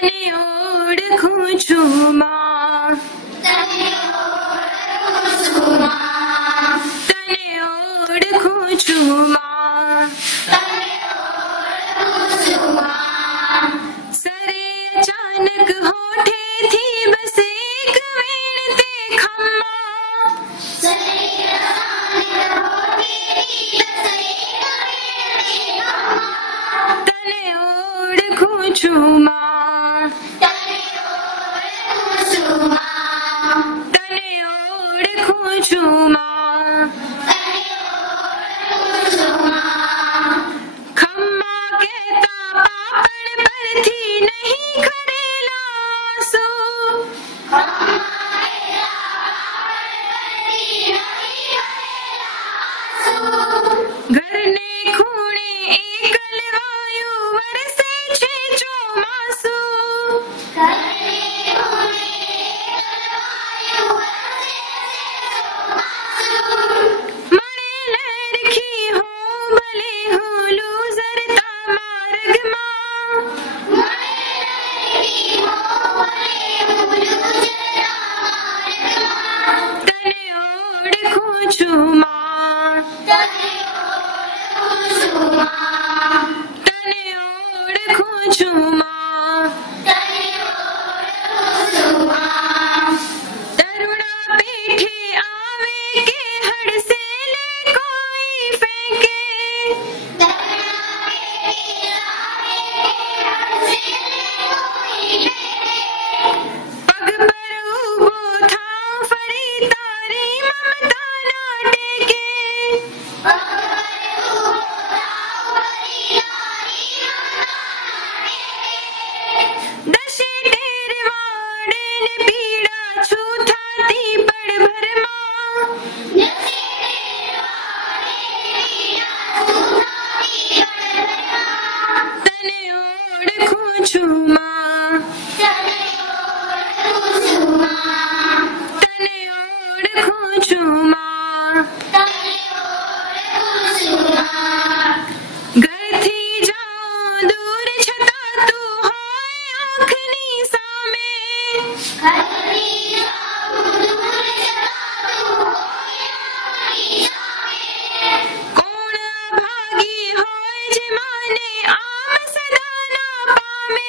તને ઓળખું છું માં, તને ઓળખું છું માં, સરે અચાનક હોઠેથી બસ એક વેણ તે ખમ્મા, તને ઓળખું છું માં, તને ઓળખું છું માં, ખમ્મા કહેતા પાપણ પરથી નહીં ખરેલા આંસુ, ઘરને ખૂણે એકલવાયું વરસે છે ચોમાસું, મળે લડકી હું ભલે હું લૂઝર માર્ગમાં, તને ઓળખું છું માં, તને ઓળખું છું માં, તરુણા પેઠે આવે કે હડસે લે કોઈ ફેંકે, પગ પર ઊભો થાઉં ફરી તારી મમતાના ટેકે, દશે ટેર વાડે ને પીડા છું થાતી પળભરમાં, તને ઓળખું છું માં, તને ઓળખું છું માં, ઘરથી જાઉં દૂર છતાં તું હોય આંખની સામે, કોણ અભાગી હોય જે માને આમ સદા ના પામે,